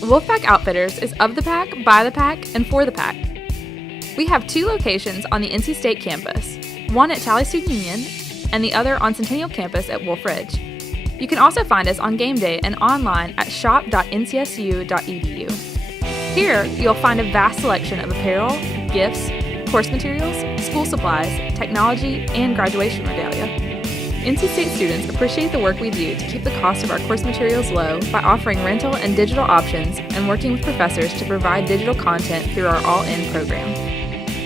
Wolfpack Outfitters is of the pack, by the pack, and for the pack. We have 2 locations on the NC State campus, one at Tally Student Union and the other on Centennial campus at Wolf Ridge. You can also find us on game day and online at shop.ncsu.edu. Here, you'll find a vast selection of apparel, gifts, course materials, school supplies, technology, and graduation regalia. NC State students appreciate the work we do to keep the cost of our course materials low by offering rental and digital options and working with professors to provide digital content through our all-in program.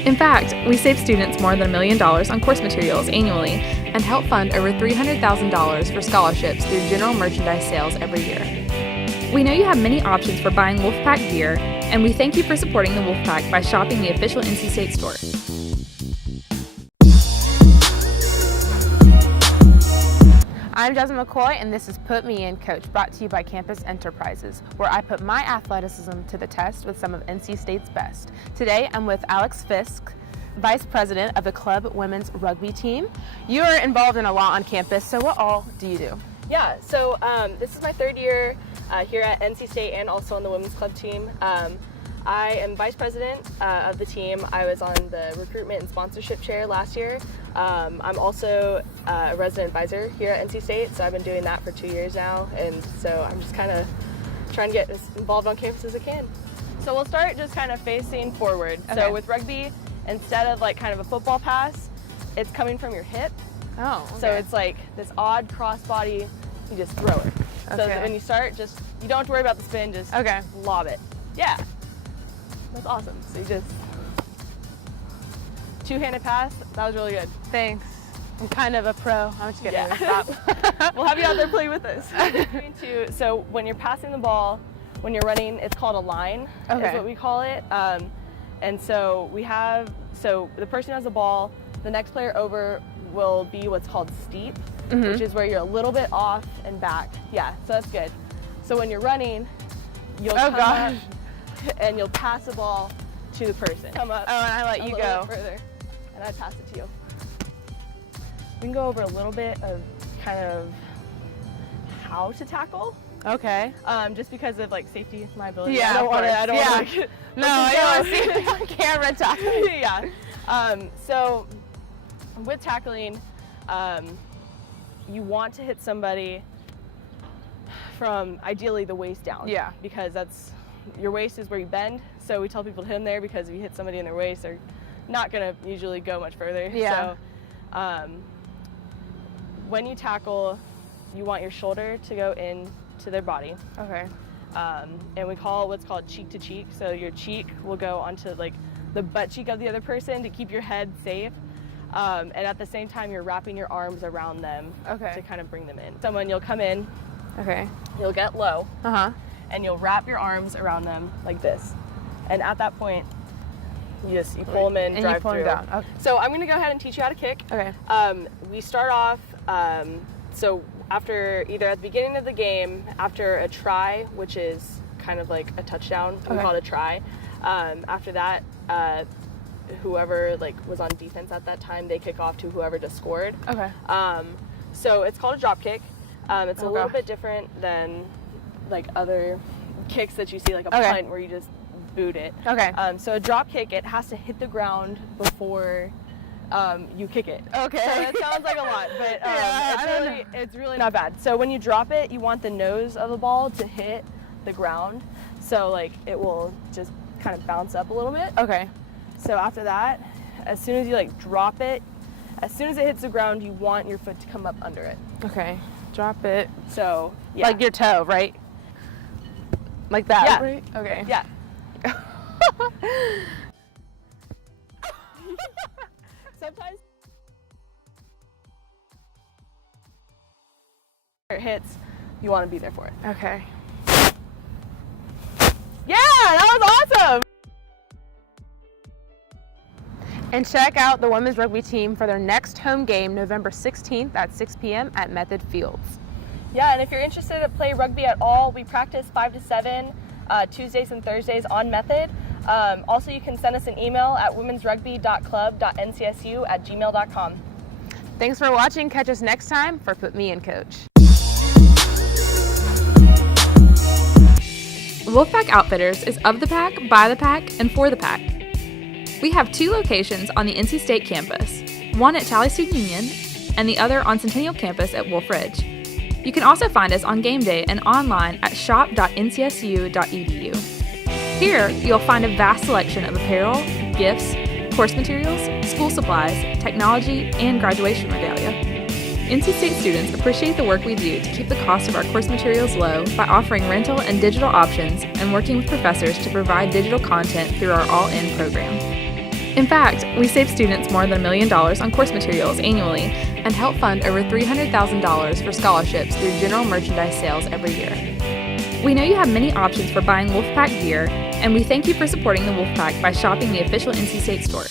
In fact, we save students more than $1 million on course materials annually and help fund over $300,000 for scholarships through general merchandise sales every year. We know you have many options for buying Wolfpack gear, and we thank you for supporting the Wolfpack by shopping the official NC State store. I'm Jasmine McKoy, and this is Put Me In Coach, brought to you by Campus Enterprises, where I put my athleticism to the test with some of NC State's best. Today, I'm with Alyx Fisk, Vice President of the club women's rugby team. You are involved in a lot on campus, so what all do you do? Yeah, so this is my 3rd year here at NC State and also on the women's club team. I am Vice President of the team. I was on the recruitment and sponsorship chair last year. I'm also a resident advisor here at NC State, so I've been doing that for 2 years now, and so I'm just kind of trying to get as involved on campus as I can. So we'll start just kind of facing forward. Okay. So with rugby, instead of like kind of a football pass, it's coming from your hip. Oh, okay. So it's like this odd crossbody, you just throw it. Okay. So when you start, you don't have to worry about the spin, just lob it. Yeah, that's awesome. So you just, 2-handed pass, that was really good. Thanks. I'm kind of a pro. I'm just kidding. Yeah. Stop. We'll have you out there play with us. So when you're passing the ball, when you're running, it's called a line, is what we call it. And so the person who has the ball, the next player over will be what's called steep, which is where you're a little bit off and back. Yeah, so that's good. So when you're running, you'll come up and you'll pass the ball to the person. Come up. Oh, and I let you go further, and I pass it to you. We can go over a little bit of kind of how to tackle. Okay. Just because of like safety and liability. Yeah, I don't want to. No, I don't want to see it on camera tackling. Yeah. So with tackling, you want to hit somebody from ideally the waist down. Yeah. Because your waist is where you bend. So we tell people to hit them there because if you hit somebody in their waist, they're not going to usually go much further. Yeah. So when you tackle, you want your shoulder to go into their body. Okay. And we call what's called cheek to cheek. So your cheek will go onto like the butt cheek of the other person to keep your head safe. And at the same time, you're wrapping your arms around them to kind of bring them in. You'll come in. Okay. You'll get low. And you'll wrap your arms around them like this. And at that point, you pull them in, and drive through. Them down. Okay. So I'm going to go ahead and teach you how to kick. Okay. We start off, so after either at the beginning of the game, after a try, which is kind of like a touchdown, we call it a try. After that, whoever was on defense at that time, they kick off to whoever just scored. Okay. So it's called a drop kick. It's a little bit different than like other kicks that you see, like a punt where you just boot it. Okay. So a drop kick, it has to hit the ground before you kick it. Okay. So that sounds like a lot, but it's really not bad. So when you drop it, you want the nose of the ball to hit the ground, so it will just kind of bounce up a little bit. Okay. So after that, as soon as you drop it, as soon as it hits the ground, you want your foot to come up under it. Okay. Drop it. So yeah. Like your toe, right? Like that, yeah. Right? Okay. Yeah. Sometimes it hits, you want to be there for it. Okay. Yeah, that was awesome! And check out the women's rugby team for their next home game November 16th at 6 p.m. at Method Fields. Yeah, and if you're interested to play rugby at all, we practice 5 to 7 Tuesdays and Thursdays on Method. Also, you can send us an email at womensrugby.club.ncsu@gmail.com. Thanks for watching. Catch us next time for Put Me In Coach. Wolfpack Outfitters is of the pack, by the pack, and for the pack. We have 2 locations on the NC State campus, one at Tally Student Union and the other on Centennial campus at Wolf Ridge. You can also find us on game day and online at shop.ncsu.edu. Here, you'll find a vast selection of apparel, gifts, course materials, school supplies, technology, and graduation regalia. NC State students appreciate the work we do to keep the cost of our course materials low by offering rental and digital options and working with professors to provide digital content through our all-in program. In fact, we save students more than $1 million on course materials annually and help fund over $300,000 for scholarships through general merchandise sales every year. We know you have many options for buying Wolfpack gear, and we thank you for supporting the Wolfpack by shopping the official NC State store.